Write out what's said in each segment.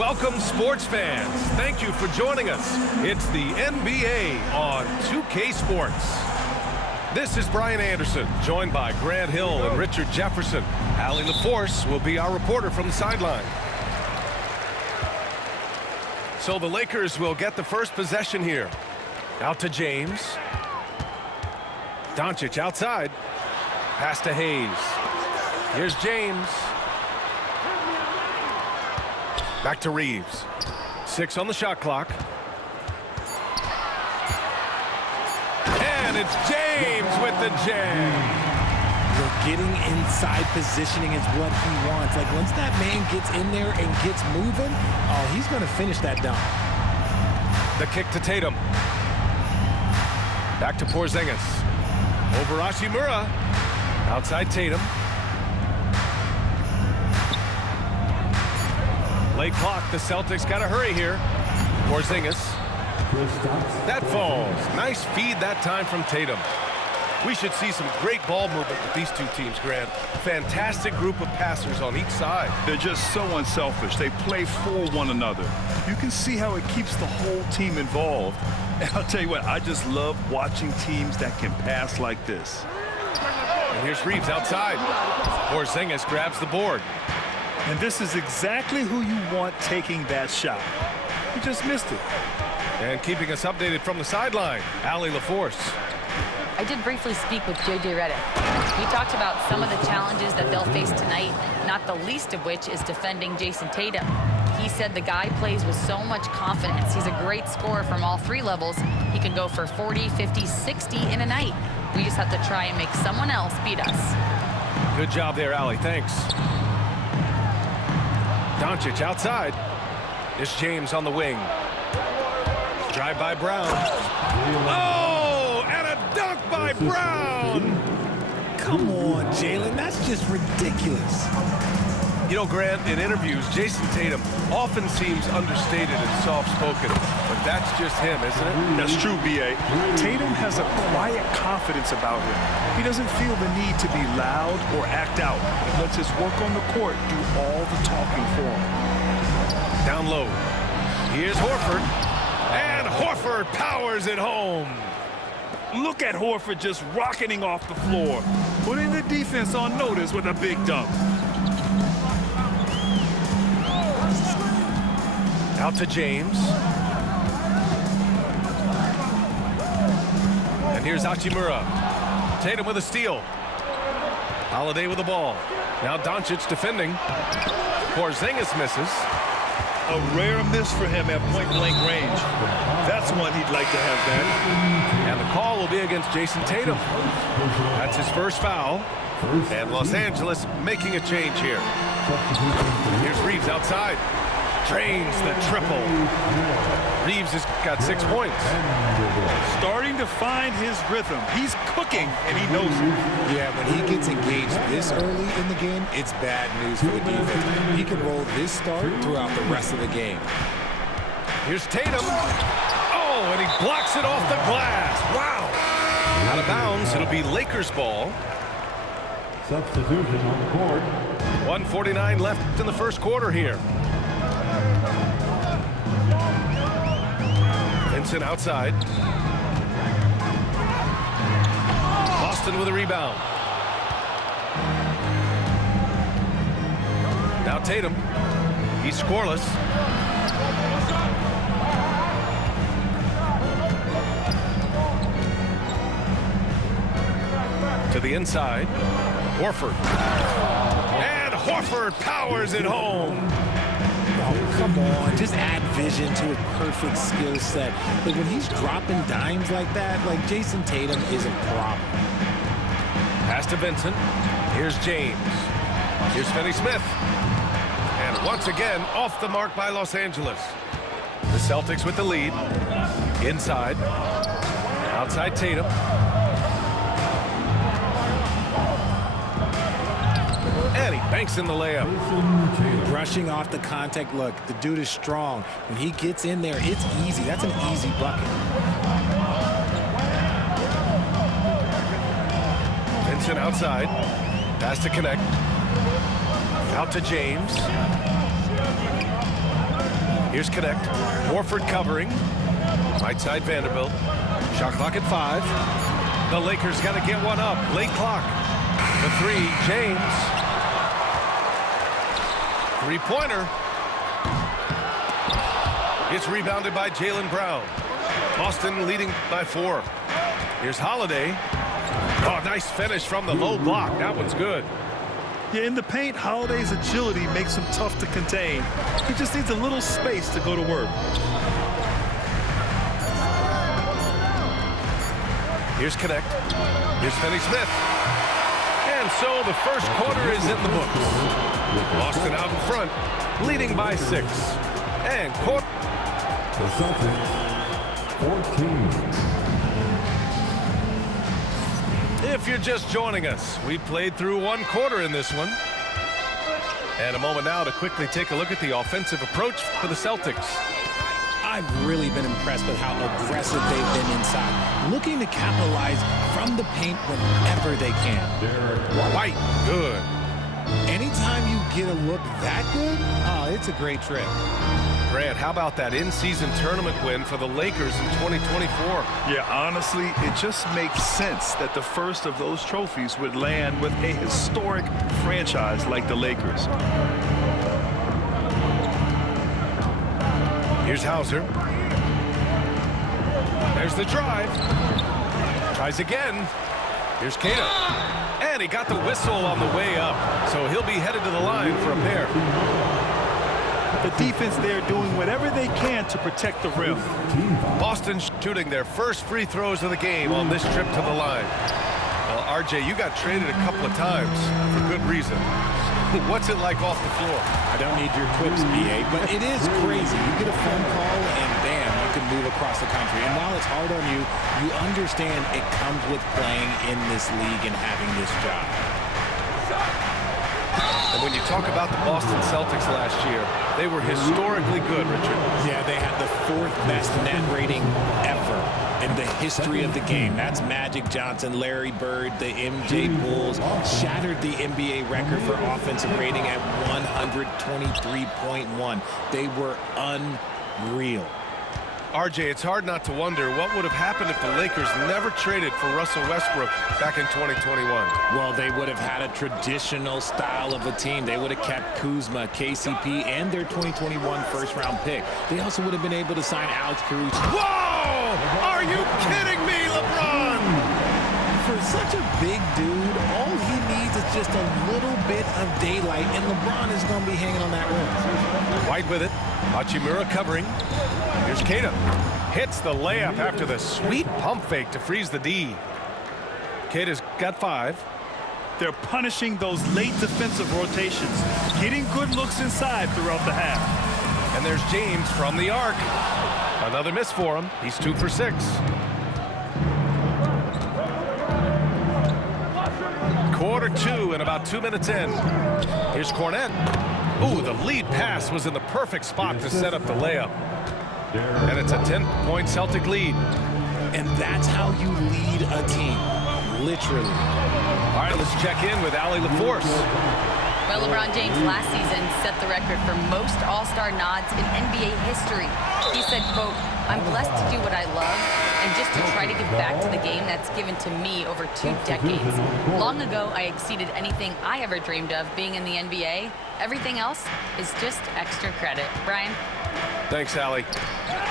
Welcome, sports fans. Thank you for joining us. It's the NBA on 2K Sports. This is Brian Anderson, joined by Grant Hill and Richard Jefferson. Allie LaForce will be our reporter from the sideline. So the Lakers will get the first possession here. Out to James. Doncic outside. Pass to Hayes. Here's James. Back to Reeves. 6 on the shot clock. And it's James with the jam. Getting inside positioning is what he wants. Like, once that man gets in there and gets moving, oh, he's going to finish that dunk. The kick to Tatum. Back to Porzingis. Over Hachimura. Outside Tatum. Late clock. The Celtics got to hurry here. Porzingis. That falls. Nice feed that time from Tatum. We should see some great ball movement with these two teams, Grant. Fantastic group of passers on each side. They're just so unselfish. They play for one another. You can see how it keeps the whole team involved. And I'll tell you what, I just love watching teams that can pass like this. And here's Reeves outside. Porzingis grabs the board. And this is exactly who you want taking that shot. He just missed it. And keeping us updated from the sideline, Allie LaForce. I did briefly speak with J.J. Redick. He talked about some of the challenges that they'll face tonight, not the least of which is defending Jason Tatum. He said the guy plays with so much confidence. He's a great scorer from all 3 levels. He can go for 40, 50, 60 in a night. We just have to try and make someone else beat us. Good job there, Allie. Thanks. Doncic outside. It's James on the wing. Drive by Brown. Oh, and a dunk by Brown. Come on, Jalen. That's just ridiculous. You know, Grant, in interviews, Jason Tatum often seems understated and soft-spoken, but that's just him, isn't it? That's true, B.A. Tatum has a quiet confidence about him. He doesn't feel the need to be loud or act out. He lets his work on the court do all the talking for him. Down low. Here's Horford. And Horford powers it home. Look at Horford just rocketing off the floor, putting the defense on notice with a big dunk. Out to James. And here's Hachimura. Tatum with a steal. Holiday with the ball. Now Doncic defending. Porzingis misses. A rare miss for him at point-blank range. That's one he'd like to have back. And the call will be against Jason Tatum. That's his first foul. And Los Angeles making a change here. Here's Reeves outside. Drains the triple. Reeves has got 6 points. Starting to find his rhythm. He's cooking, and he knows it. Yeah, when he gets engaged this early in the game, it's bad news for the defense. He can roll this start throughout the rest of the game. Here's Tatum. Oh, and he blocks it off the glass. Wow. Out of bounds. It'll be Lakers ball. Substitution on the court. 1:49 left in the first quarter here. Vincent outside. Boston with a rebound. Now Tatum. He's scoreless. To the inside. Horford. And Horford powers it home. Oh, come on. Just add vision to his perfect skill set. But when he's dropping dimes like that, like, Jason Tatum is a problem. Pass to Vincent. Here's James. Here's Finney-Smith. And once again, off the mark by Los Angeles. The Celtics with the lead. Inside. Outside Tatum. And he banks in the layup. Brushing off the contact. Look, the dude is strong. When he gets in there, it's easy. That's an easy bucket. Vincent outside. Pass to connect. Out to James. Here's Connect. Horford covering. Right side Vanderbilt. Shot clock at 5. The Lakers got to get one up. Late clock. The 3, James. Three-pointer. It's rebounded by Jaylen Brown. Boston leading by 4. Here's Holiday. Oh, nice finish from the low block. That one's good. Yeah, in the paint, Holiday's agility makes him tough to contain. He just needs a little space to go to work. Here's Connect. Here's Finney Smith. And so the first quarter is in the books. Boston out in front, leading by 6. And quarter. The Celtics, 14. If you're just joining us, we played through one quarter in this one. And a moment now to quickly take a look at the offensive approach for the Celtics. I've really been impressed with how aggressive they've been inside, looking to capitalize from the paint whenever they can. White, good. Anytime you get a look that good, oh, it's a great trip. Grant, how about that in-season tournament win for the Lakers in 2024? Yeah, honestly, it just makes sense that the first of those trophies would land with a historic franchise like the Lakers. Here's Hauser. There's the drive. Tries again. Here's Cato. And he got the whistle on the way up, so he'll be headed to the line for a pair. The defense there doing whatever they can to protect the rim. Boston shooting their first free throws of the game on this trip to the line. Well, RJ, you got traded a couple of times for good reason. What's it like off the floor? I don't need your quips, BA, but it is crazy. You get a phone call and bam, you can move across the country. And while it's hard on you, you understand it comes with playing in this league and having this job. And when you talk about the Boston Celtics last year, they were historically good, Richard. Yeah, they had the 4th best net rating ever in the history of the game. That's Magic Johnson, Larry Bird, the MJ Bulls. Shattered the NBA record for offensive rating at 123.1. They were unreal. RJ, it's hard not to wonder what would have happened if the Lakers never traded for Russell Westbrook back in 2021. Well, they would have had a traditional style of a team. They would have kept Kuzma, KCP, and their 2021 first-round pick. They also would have been able to sign Alex Caruso. Whoa! Are you kidding me, LeBron? For such a big dude, all he needs is just a little bit of daylight, and LeBron is going to be hanging on that rim. White with it. Hachimura covering. Here's Cato. Hits the layup after the sweet pump fake to freeze the D. Cato's got 5. They're punishing those late defensive rotations, getting good looks inside throughout the half. And there's James from the arc. Another miss for him. He's 2 for 6. Quarter 2 and about 2 minutes in. Here's Cornette. Ooh, the lead pass was in the perfect spot to set up the layup. And it's a 10-point Celtic lead. And that's how you lead a team, literally. All right, let's check in with Allie LaForce. Well, LeBron James last season set the record for most All-Star nods in NBA history. He said, quote, "I'm blessed to do what I love and just to try to give back to the game that's given to me over 2 decades. Long ago, I exceeded anything I ever dreamed of being in the NBA. Everything else is just extra credit." Brian? Thanks, Allie.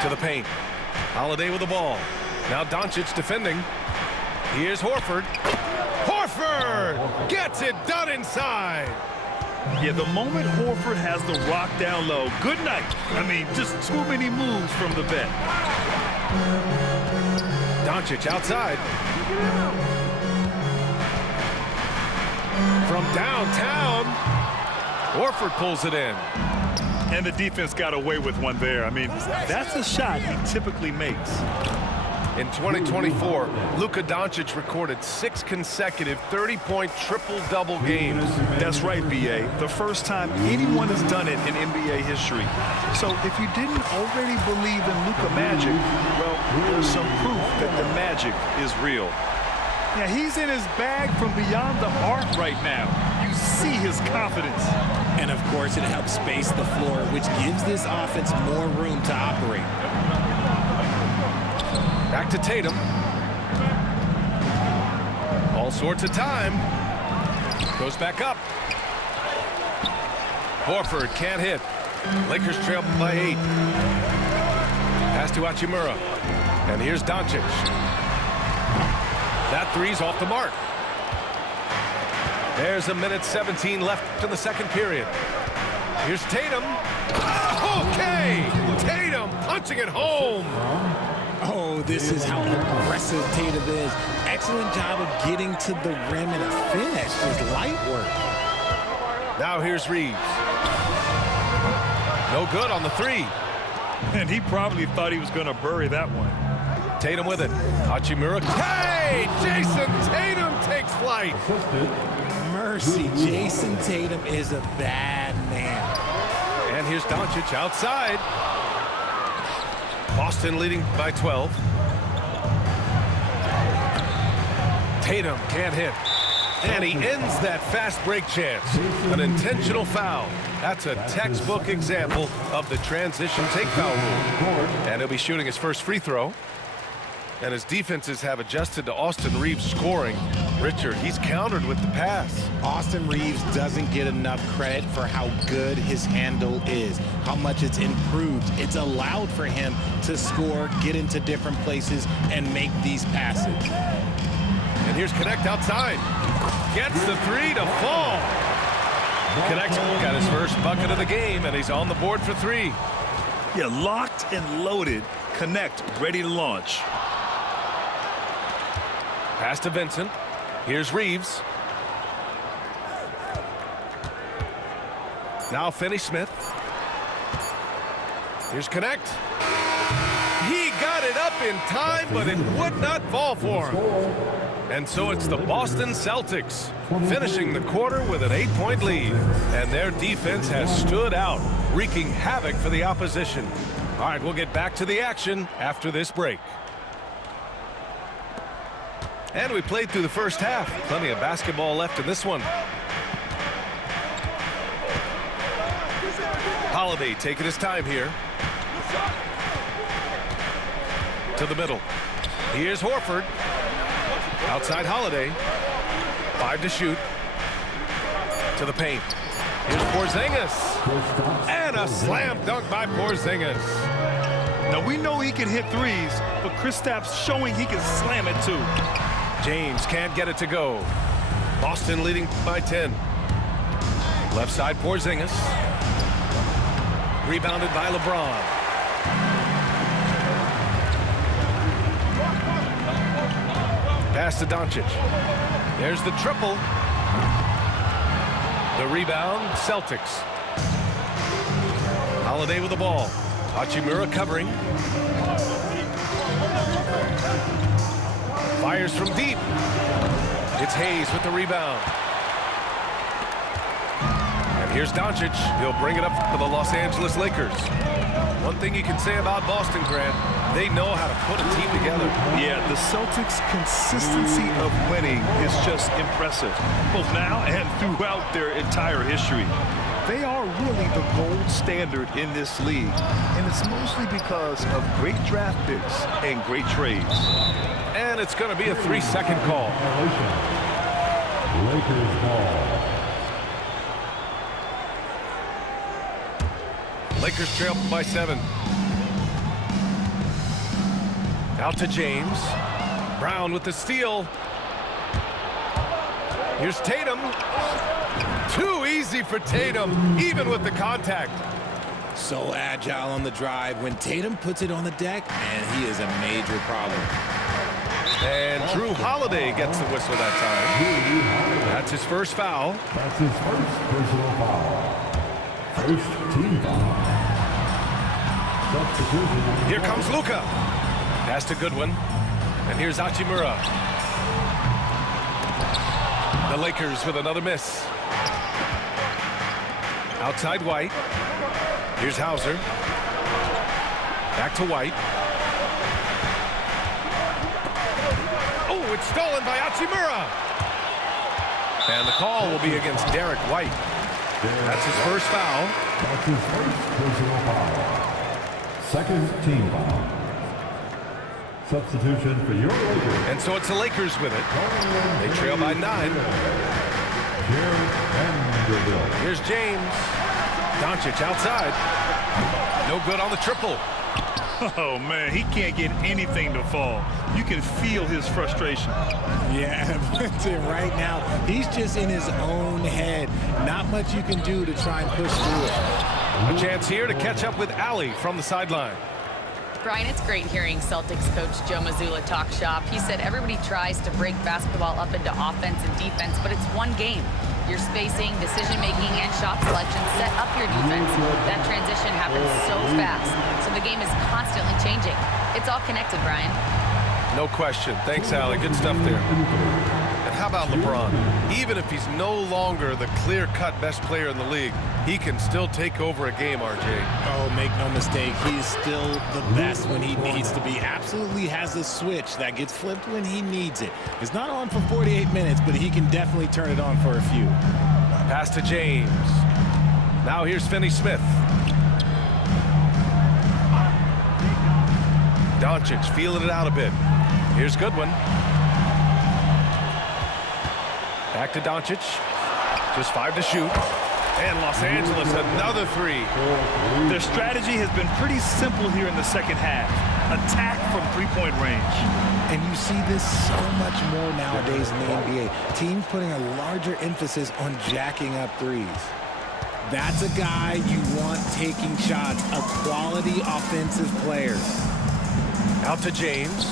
To the paint. Holiday with the ball. Now Doncic defending. Here's Horford. Horford gets it done inside. Yeah, the moment Horford has the rock down low, good night. I mean, just too many moves from the vet. Doncic outside. From downtown, Horford pulls it in. And the defense got away with one there. I mean, that's a shot he typically makes. In 2024, Luka Doncic recorded 6 consecutive 30-point triple-double games. That's right, B.A. The first time anyone has done it in NBA history. So if you didn't already believe in Luka Magic, well, there's some proof that the magic is real. Yeah, he's in his bag from beyond the arc right now. You see his confidence. And, of course, it helps space the floor, which gives this offense more room to operate. Back to Tatum. All sorts of time. Goes back up. Horford can't hit. Lakers trail by 8. Pass to Hachimura. And here's Doncic. That three's off the mark. There's a minute 17 left in the second period. Here's Tatum. Okay! Tatum punching it home. Oh, this is how aggressive Tatum is. Excellent job of getting to the rim and a finish. Just light work. Now here's Reeves. No good on the three. And he probably thought he was going to bury that one. Tatum with it. Hachimura. Hey! Jason Tatum takes flight. Mercy, Jason Tatum is a bad man. And here's Doncic outside. Boston leading by 12. Tatum can't hit. And he ends that fast break chance. An intentional foul. That's a textbook example of the transition take foul rule. And he'll be shooting his first free throw. And his defenses have adjusted to Austin Reeves scoring. Richard, he's countered with the pass. Austin Reeves doesn't get enough credit for how good his handle is, how much it's improved. It's allowed for him to score, get into different places, and make these passes. And here's Connect outside. Gets the three to fall. Connect got his first bucket of the game, and he's on the board for 3. Yeah, locked and loaded. Connect, ready to launch. Pass to Vincent. Here's Reeves. Now Finney-Smith. Here's Connect. He got it up in time, but it would not fall for him. And so it's the Boston Celtics finishing the quarter with an 8-point lead. And their defense has stood out, wreaking havoc for the opposition. All right, we'll get back to the action after this break. And we played through the first half. Plenty of basketball left in this one. Holiday taking his time here. To the middle. Here's Horford. Outside Holiday. 5 to shoot. To the paint. Here's Porzingis. And a slam dunk by Porzingis. Now, we know he can hit threes, but Kristaps showing he can slam it too. James can't get it to go. Boston leading by 10. Left side Porzingis. Rebounded by LeBron. Pass to Doncic. There's the triple. The rebound, Celtics. Holiday with the ball. Hachimura covering. Fires from deep. It's Hayes with the rebound. And here's Doncic. He'll bring it up for the Los Angeles Lakers. One thing you can say about Boston, Grant, they know how to put a team together. Yeah, the Celtics' consistency of winning is just impressive, both now and throughout their entire history. They are really the gold standard in this league, and it's mostly because of great draft picks and great trades. And it's going to be a 3-second call. Lakers ball. Lakers trail by 7. Out to James. Brown with the steal. Here's Tatum. Too easy for Tatum, even with the contact. So agile on the drive. When Tatum puts it on the deck, man, he is a major problem. And Drew Holiday gets the whistle that time. That's his first foul. That's his first personal foul. First team foul. Substitution. Here comes Luka. Pass to Goodwin. And here's Hachimura. The Lakers with another miss. Outside White. Here's Hauser. Back to White. Oh, it's stolen by Hachimura. And the call will be against Derek White. That's his first foul. That's his first personal foul. Second team foul. Substitution for your Lakers. And so it's the Lakers with it. They trail by 9. Here's James. Doncic outside. No good on the triple. Oh, man, he can't get anything to fall. You can feel his frustration. Yeah, right now, he's just in his own head. Not much you can do to try and push through it. A chance here to catch up with Allie from the sideline. Brian, it's great hearing Celtics coach Joe Mazzulla talk shop. He said everybody tries to break basketball up into offense and defense, but it's one game. Your spacing, decision-making, and shot selection set up your defense. That transition happens so fast, so the game is constantly changing. It's all connected, Brian. No question. Thanks, Allie. Good stuff there. And how about LeBron? Even if he's no longer the clear-cut best player in the league, he can still take over a game, RJ. Oh, make no mistake, he's still the best when he needs to be. Absolutely has a switch that gets flipped when he needs it. It's not on for 48 minutes, but he can definitely turn it on for a few. Pass to James. Now here's Finney Smith. Doncic feeling it out a bit. Here's Goodwin. Back to Doncic. Just 5 to shoot. And Los Angeles, another 3. Their strategy has been pretty simple here in the second half. Attack from three-point range. And you see this so much more nowadays in the NBA. Teams putting a larger emphasis on jacking up threes. That's a guy you want taking shots, a quality offensive player. Out to James.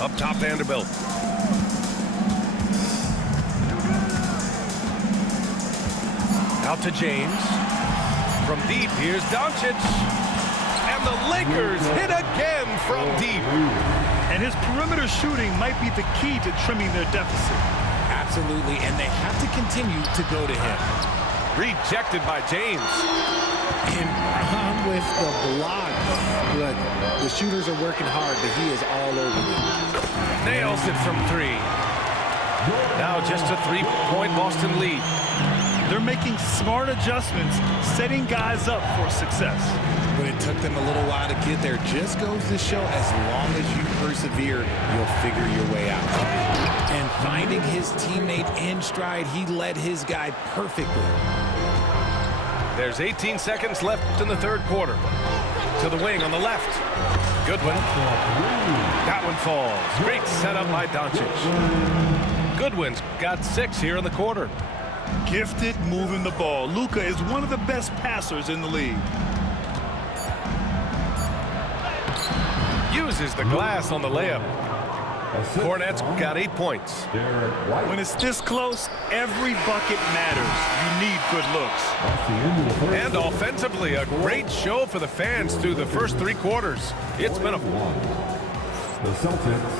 Up top, Vanderbilt. Out to James. From deep, here's Doncic. And the Lakers hit again from deep. And his perimeter shooting might be the key to trimming their deficit. Absolutely, and they have to continue to go to him. Rejected by James. And on with the block. Look, the shooters are working hard, but he is all over them. Nails it from 3. Now just a 3-point Boston lead. They're making smart adjustments, setting guys up for success. But it took them a little while to get there. Just goes to show, as long as you persevere, you'll figure your way out. And finding his teammate in stride, he led his guy perfectly. There's 18 seconds left in the third quarter. To the wing on the left. Goodwin. That one falls. Great setup by Doncic. Goodwin's got 6 here in the quarter. Gifted moving the ball. Luka is one of the best passers in the league. Uses the glass on the layup. Cornette's got 8 points. When it's this close, every bucket matters. You need good looks. And offensively, a great show for the fans through the first 3 quarters. It's been a... The Celtics,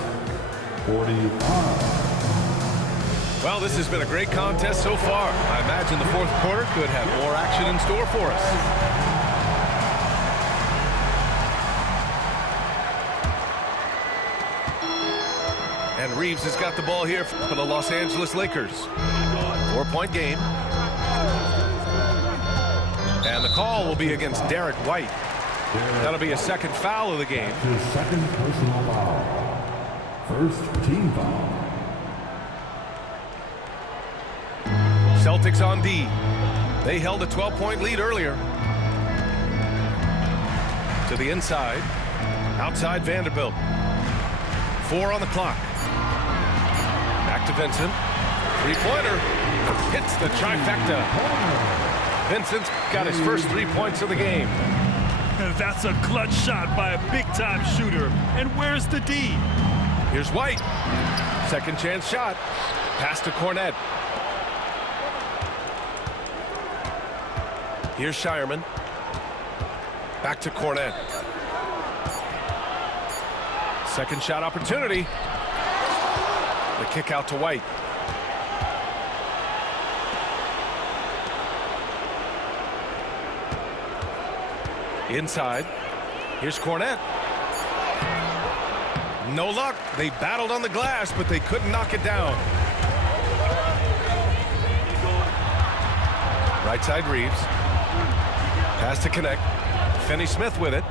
45. Well, this has been a great contest so far. I imagine the fourth quarter could have more action in store for us. And Reeves has got the ball here for the Los Angeles Lakers. 4-point game. And the call will be against Derek White. That'll be a second foul of the game. His second personal foul. First team foul. Celtics on D. They held a 12-point lead earlier. To the inside. Outside Vanderbilt. 4 on the clock. Back to Vincent. 3-pointer. Hits the trifecta. Vincent's got his first 3 points of the game. That's a clutch shot by a big-time shooter. And where's the D? Here's White. Second chance shot. Pass to Cornette. Here's Shireman. Back to Cornette. Second shot opportunity. The kick out to White. Inside. Here's Cornette. No luck. They battled on the glass, but they couldn't knock it down. Right side Reeves. Pass to connect. Finney Smith with it.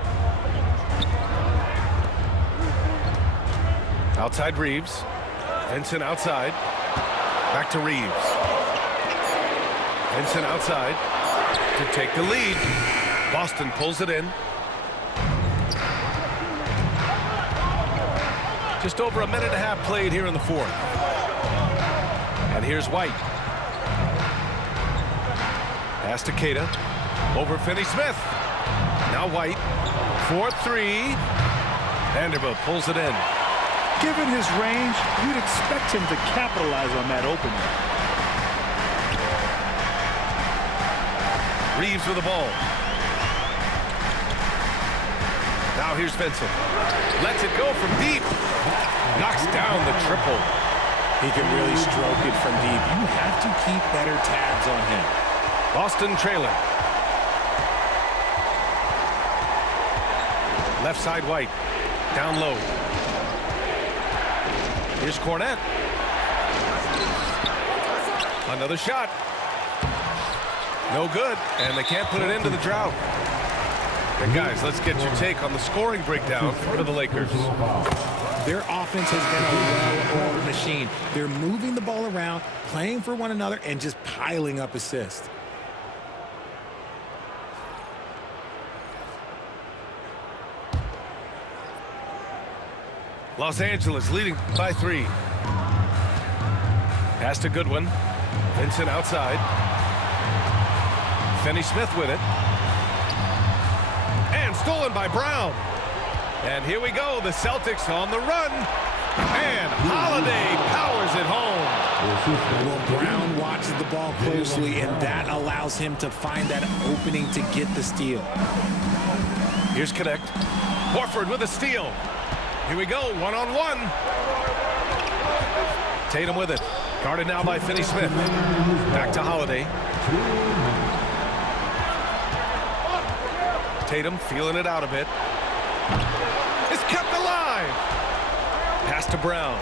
Outside Reeves. Vincent outside. Back to Reeves. Vincent outside to take the lead. Boston pulls it in. Just over a minute and a half played here in the fourth. And here's White. Pass to Keita. Over Finney Smith. Now White. 4-3. Vanderbilt pulls it in. Given his range, you'd expect him to capitalize on that opening. Reeves with the ball. Now here's Vincent. Lets it go from deep. Knocks down the triple. He can really stroke it from deep. You have to keep better tabs on him. Boston trailing. Left side White. Down low. Here's Cornette. Another shot. No good, and they can't put it into the drought. And guys, let's get your take on the scoring breakdown for the Lakers. Their offense has been a well-oiled machine. They're moving the ball around, playing for one another, and just piling up assists. Los Angeles leading by 3. Pass to Goodwin. Vincent outside. Finney Smith with it. And stolen by Brown. And here we go, the Celtics on the run. And Holiday powers it home. Well, Brown watches the ball closely, and that allows him to find that opening to get the steal. Here's Connect. Horford with a steal. Here we go, one-on-one. Tatum with it. Guarded now by Finney Smith. Back to Holiday. Tatum feeling it out a bit. It's kept alive. Pass to Brown.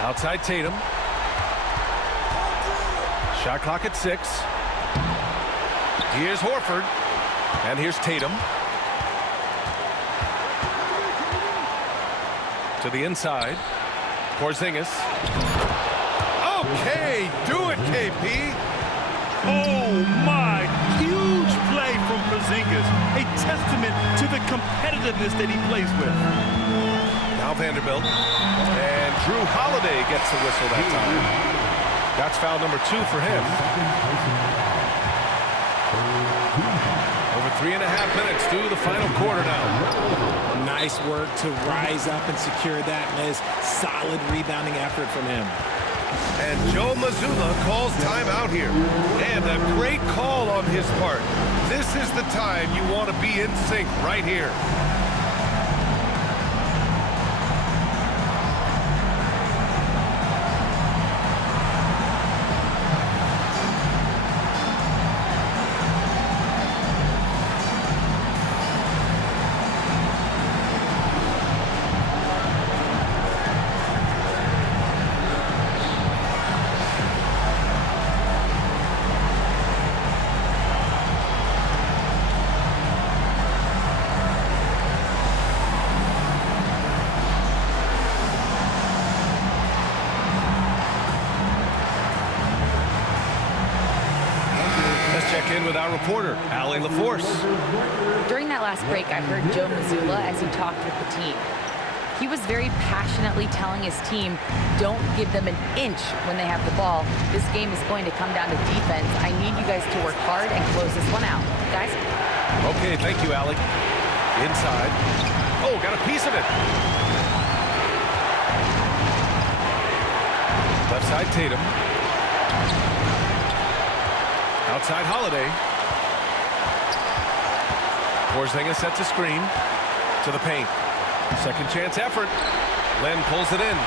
Outside Tatum. Shot clock at 6. Here's Horford. And here's Tatum. To the inside. Porzingis. Okay, do it, KP. Oh, my. Huge play from Porzingis. A testament to the competitiveness that he plays with. Now Vanderbilt. And Drew Holiday gets the whistle that time. That's foul number 2 for him. Over 3.5 minutes through the final quarter now. Nice work to rise up and secure that miss. Solid rebounding effort from him. And Joe Mazzulla calls timeout here. And a great call on his part. This is the time you want to be in sync right here. With our reporter, Allie LaForce. During that last break, I heard Joe Mazzulla as he talked with the team. He was very passionately telling his team, don't give them an inch when they have the ball. This game is going to come down to defense. I need you guys to work hard and close this one out. Guys? Okay, thank you, Allie. Inside. Oh, got a piece of it. Left side, Tatum. Outside Holiday. Porzingis sets a screen to the paint. Second chance effort. Len pulls it in.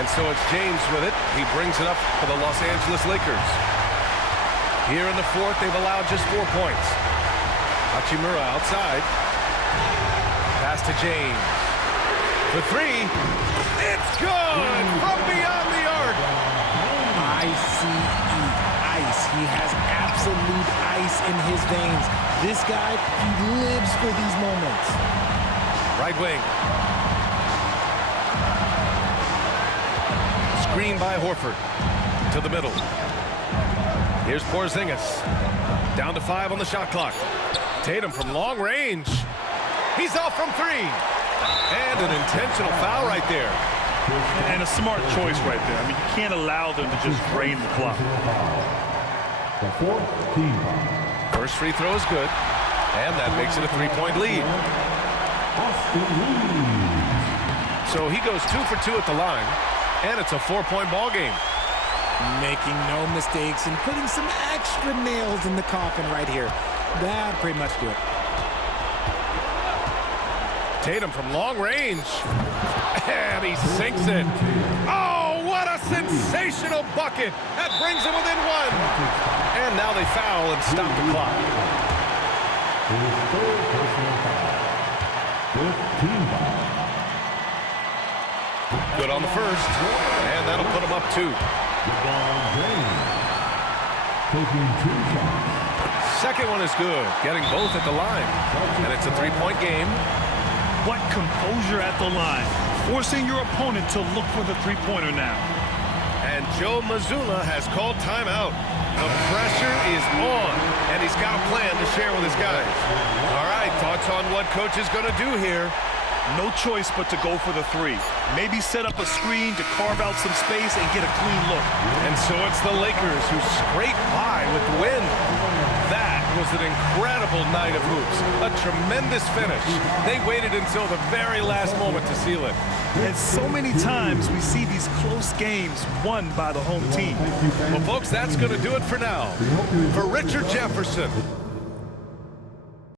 And so it's James with it. He brings it up for the Los Angeles Lakers. Here in the fourth, they've allowed just 4 points. Hachimura outside. Pass to James. For 3. It's good from beyond the arc. ICE. Ice. He He has absolute ice in his veins. This guy, he lives for these moments. Right wing. Screen by Horford. To the middle. Here's Porzingis. Down to 5 on the shot clock. Tatum from long range. He's off from 3. And an intentional foul right there. And a smart choice right there. I mean, you can't allow them to just drain the clock. The fourth team foul. First free throw is good. And that makes it a 3-point lead. Austin Reeves. So he goes 2 for 2 at the line. And it's a 4-point ball game. Making no mistakes and putting some extra nails in the coffin right here. That pretty much do it. Tatum from long range. And he sinks it. Oh, what a sensational bucket. That brings him within 1. And now they foul and stop the clock. His third personal foul. Fifth team foul. Good on the first. And that'll put him up 2. LeBron James taking 2 shots. Second one is good. Getting both at the line. And it's a 3-point game. What composure at the line. Forcing your opponent to look for the three-pointer now. And Joe Mazzulla has called timeout. The pressure is on, and he's got a plan to share with his guys. All right, thoughts on what coach is going to do here? No choice but to go for the 3. Maybe set up a screen to carve out some space and get a clean look. And so it's the Lakers who scrape by with the win. That was an incredible night of hoops. A tremendous finish. They waited until the very last moment to seal it. And so many times we see these close games won by the home team. Well, folks, that's going to do it for now. For Richard Jefferson,